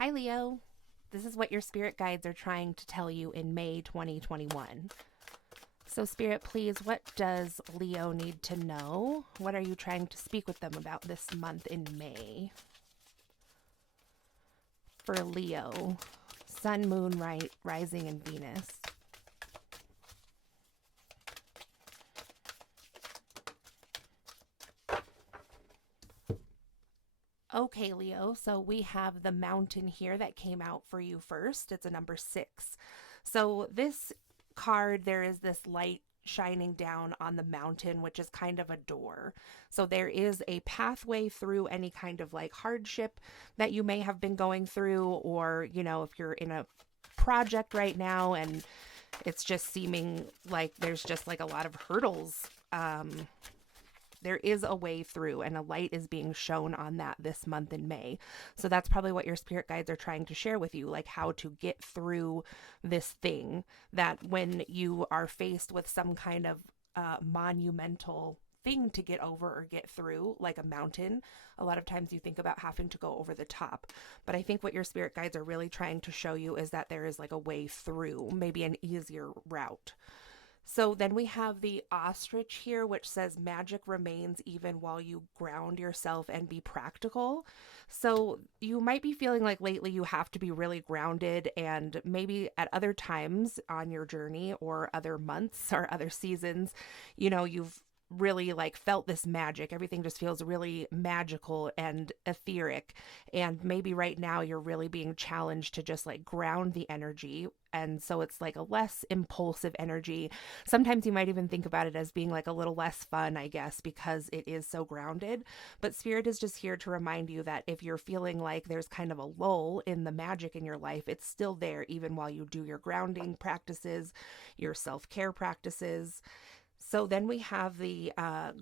Hi, Leo. This is what your spirit guides are trying to tell you in May 2021. So, Spirit, please, what does Leo need to know? What are you trying to speak with them about this month in May? For Leo, Sun, Moon, Rising, and Venus. Okay, Leo, so we have the mountain here that came out for you first. It's a number 6. So, this card, there is this light shining down on the mountain, which is kind of a door. So, there is a pathway through any kind of like hardship that you may have been going through, or, if you're in a project right now and it's just seeming like there's just like a lot of hurdles. There is a way through, and a light is being shown on that this month in May. So that's probably what your spirit guides are trying to share with you, like how to get through this thing, that when you are faced with some kind of monumental thing to get over or get through, like a mountain, a lot of times you think about having to go over the top. But I think what your spirit guides are really trying to show you is that there is like a way through, maybe an easier route. So then we have the ostrich here, which says magic remains even while you ground yourself and be practical. So you might be feeling like lately you have to be really grounded, and maybe at other times on your journey or other months or other seasons, you've really like felt this magic. Everything just feels really magical and etheric. And maybe right now you're really being challenged to just like ground the energy. And so it's like a less impulsive energy. Sometimes you might even think about it as being like a little less fun, I guess, because it is so grounded. But Spirit is just here to remind you that if you're feeling like there's kind of a lull in the magic in your life, it's still there even while you do your grounding practices, your self care practices. So then we have the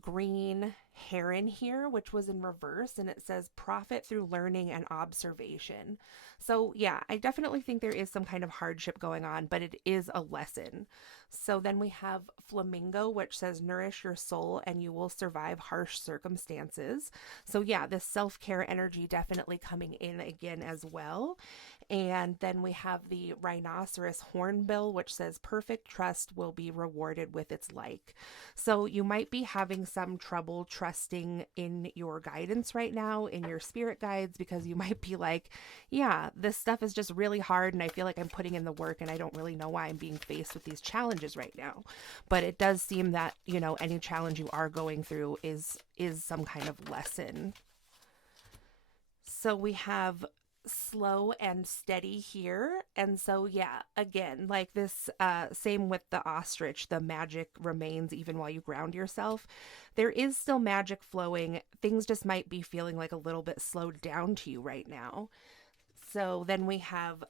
green heron here, which was in reverse, and it says profit through learning and observation. So, yeah, I definitely think there is some kind of hardship going on, but it is a lesson. So then we have flamingo, which says nourish your soul and you will survive harsh circumstances. So, yeah, this self care energy definitely coming in again as well. And then we have the rhinoceros hornbill, which says perfect trust will be rewarded with its like. So you might be having some trouble trusting in your guidance right now, in your spirit guides, because you might be like, yeah, this stuff is just really hard and I feel like I'm putting in the work and I don't really know why I'm being faced with these challenges right now. But it does seem that, any challenge you are going through is some kind of lesson. So we have slow and steady here. And so, yeah, again, like this, same with the ostrich, the magic remains even while you ground yourself. There is still magic flowing. Things just might be feeling like a little bit slowed down to you right now. So then we have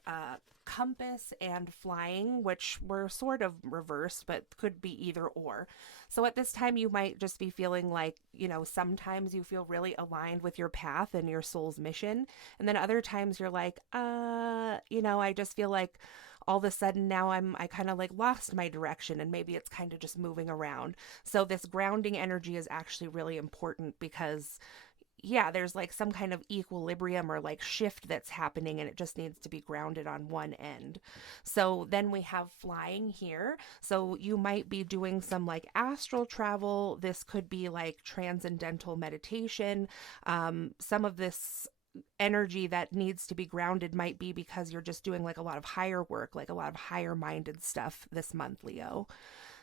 compass and flying, which were sort of reversed, but could be either or. So at this time, you might just be feeling like, sometimes you feel really aligned with your path and your soul's mission. And then other times you're like, I just feel like all of a sudden now I kind of like lost my direction and maybe it's kind of just moving around. So this grounding energy is actually really important because yeah, there's like some kind of equilibrium or like shift that's happening and it just needs to be grounded on one end. So then we have flying here. So you might be doing some like astral travel. This could be like transcendental meditation. Some of this energy that needs to be grounded might be because you're just doing like a lot of higher work, like a lot of higher minded stuff this month, Leo.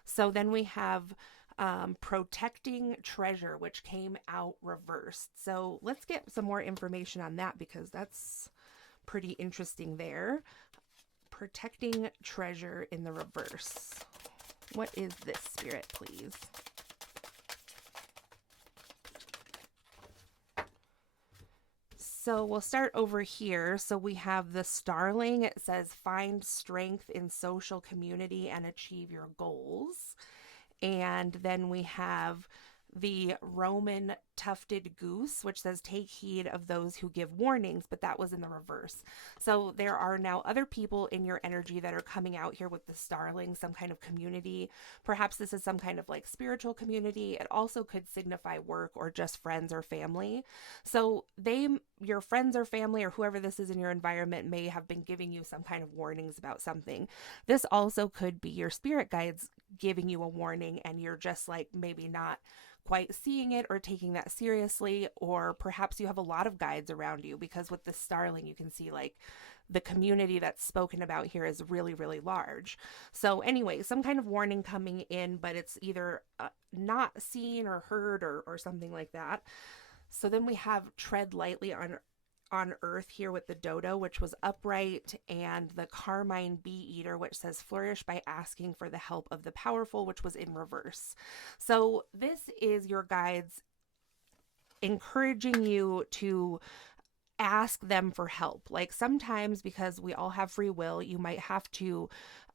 So then we have protecting treasure, which came out reversed. So let's get some more information on that because that's pretty interesting there. Protecting treasure in the reverse. What is this, Spirit, please? So we'll start over here. So we have the starling. It says find strength in social community and achieve your goals. And then we have the Roman tufted goose, which says take heed of those who give warnings, but that was in the reverse. So there are now other people in your energy that are coming out here with the starling, some kind of community. Perhaps this is some kind of like spiritual community. It also could signify work or just friends or family. So your friends or family or whoever this is in your environment may have been giving you some kind of warnings about something. This also could be your spirit guides giving you a warning and you're just like maybe not quite seeing it or taking that seriously, or perhaps you have a lot of guides around you, because with the starling you can see like the community that's spoken about here is really, really large. So anyway, some kind of warning coming in, but it's either not seen or heard or something like that. So then we have tread lightly on earth here with the dodo, which was upright, and the carmine bee eater, which says flourish by asking for the help of the powerful, which was in reverse. So this is your guides encouraging you to ask them for help. Like sometimes, because we all have free will, you might have to,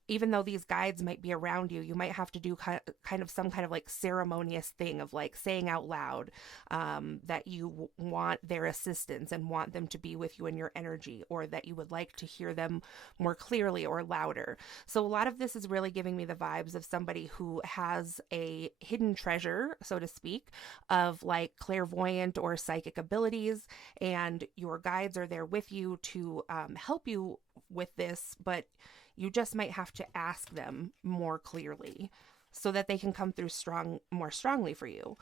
even though these guides might be around you, you might have to do kind of some kind of like ceremonious thing of like saying out loud that you want their assistance and want them to be with you in your energy, or that you would like to hear them more clearly or louder. So a lot of this is really giving me the vibes of somebody who has a hidden treasure, so to speak, of like clairvoyant or psychic abilities, and your guides are there with you to help you with this, but you just might have to ask them more clearly so that they can come through more strongly for you.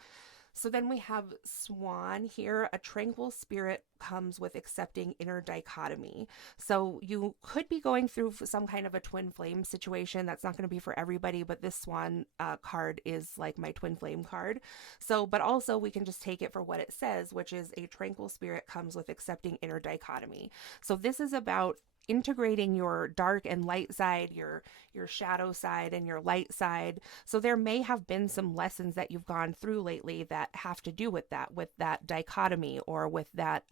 So then we have swan here. A tranquil spirit comes with accepting inner dichotomy. So you could be going through some kind of a twin flame situation. That's not going to be for everybody, but this swan card is like my twin flame card. So, but also we can just take it for what it says, which is a tranquil spirit comes with accepting inner dichotomy. So this is about integrating your dark and light side, your shadow side and your light side. So there may have been some lessons that you've gone through lately that have to do with that dichotomy, or with that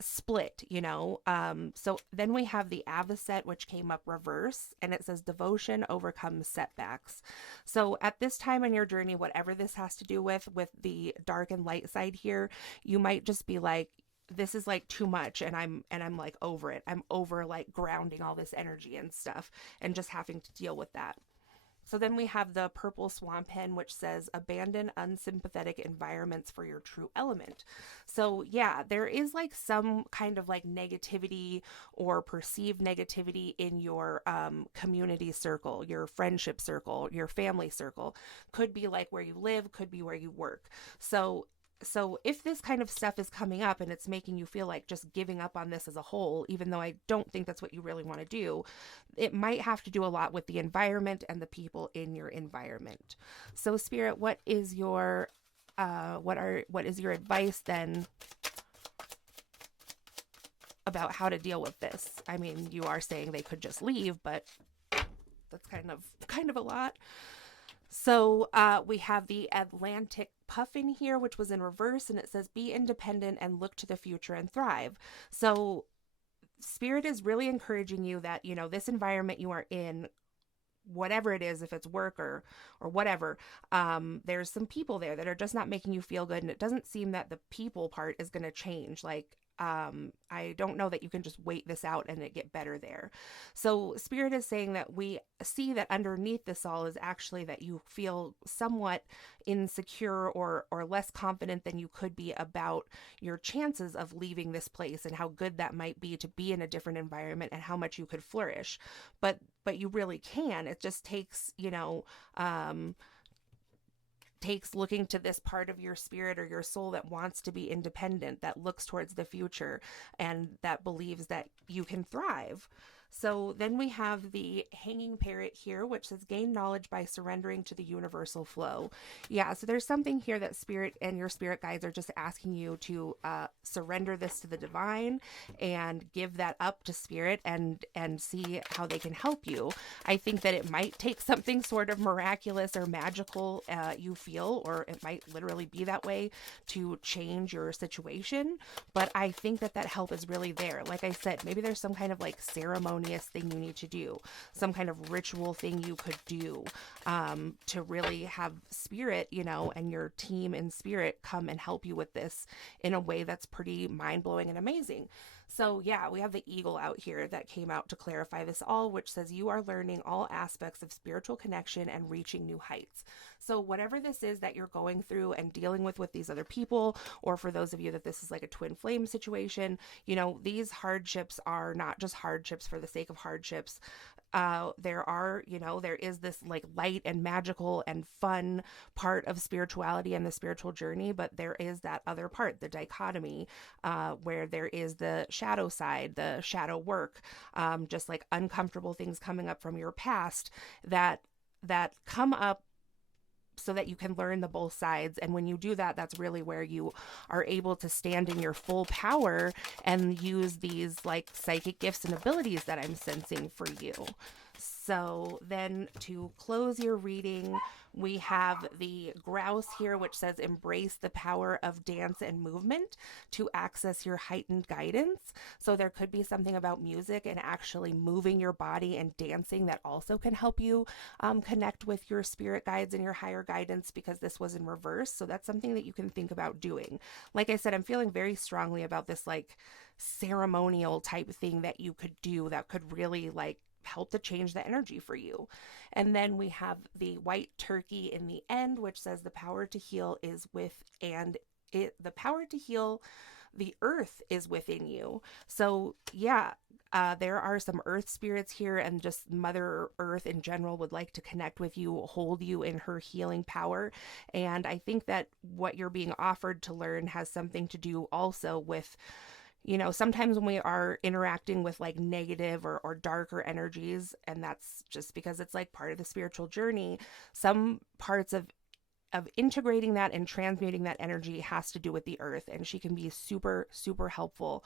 split, you know. So then we have the Avocet, which came up reverse, and it says devotion overcomes setbacks. So at this time in your journey, whatever this has to do with the dark and light side here, you might just be like, this is like too much, and I'm like over it. I'm over like grounding all this energy and stuff and just having to deal with that. So then we have the purple swan pen, which says abandon unsympathetic environments for your true element. So yeah, there is like some kind of like negativity or perceived negativity in your community circle, your friendship circle, your family circle. Could be like where you live, could be where you work. So if this kind of stuff is coming up and it's making you feel like just giving up on this as a whole, even though I don't think that's what you really want to do, it might have to do a lot with the environment and the people in your environment. So Spirit, what is your advice then about how to deal with this? I mean, you are saying they could just leave, but that's kind of a lot. So we have the Atlantic puffin here, which was in reverse, and it says be independent and look to the future and thrive. So Spirit is really encouraging you that, you know, this environment you are in, whatever it is, if it's work or whatever, there's some people there that are just not making you feel good, and it doesn't seem that the people part is going to change. Like, I don't know that you can just wait this out and it get better there. So Spirit is saying that we see that underneath this all is actually that you feel somewhat insecure or less confident than you could be about your chances of leaving this place, and how good that might be to be in a different environment and how much you could flourish. But you really can. It just takes, you know, takes looking to this part of your spirit or your soul that wants to be independent, that looks towards the future, and that believes that you can thrive. So then we have the hanging parrot here, which says gain knowledge by surrendering to the universal flow. Yeah, so there's something here that Spirit and your spirit guides are just asking you to surrender this to the divine and give that up to Spirit and see how they can help you. I think that it might take something sort of miraculous or magical you feel, or it might literally be that way, to change your situation. But I think that help is really there. Like I said, maybe there's some kind of like ceremony ceremonious thing you need to do, some kind of ritual thing you could do to really have spirit, you know, and your team in spirit come and help you with this in a way that's pretty mind blowing and amazing. So, yeah, we have the eagle out here that came out to clarify this all, which says you are learning all aspects of spiritual connection and reaching new heights. So, whatever this is that you're going through and dealing with these other people, or for those of you that this is like a twin flame situation, you know, these hardships are not just hardships for the sake of hardships. There are, you know, there is this like light and magical and fun part of spirituality and the spiritual journey, but there is that other part, the dichotomy, where there is the shadow side, the shadow work, just like uncomfortable things coming up from your past that come up so that you can learn the both sides. And when you do that, that's really where you are able to stand in your full power and use these like psychic gifts and abilities that I'm sensing for you. So then to close your reading, we have the grouse here, which says embrace the power of dance and movement to access your heightened guidance. So there could be something about music and actually moving your body and dancing that also can help you connect with your spirit guides and your higher guidance, because this was in reverse. So that's something that you can think about doing. Like I said, I'm feeling very strongly about this like ceremonial type thing that you could do that could really like help to change the energy for you. And then we have the white turkey in the end, which says the power to heal is the power to heal the earth is within you. So yeah, there are some earth spirits here, and just Mother Earth in general would like to connect with you, hold you in her healing power. And I think that what you're being offered to learn has something to do also with, you know, sometimes when we are interacting with like negative or darker energies, and that's just because it's like part of the spiritual journey, some parts of integrating that and transmuting that energy has to do with the earth, and she can be super super helpful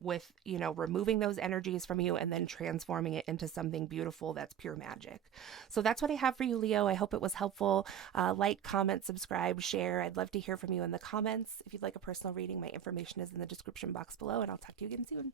with, you know, removing those energies from you and then transforming it into something beautiful that's pure magic. So that's what I have for you, Leo. I hope it was helpful. Like, comment, subscribe, share. I'd love to hear from you in the comments. If you'd like a personal reading, my information is in the description box below, and I'll talk to you again soon.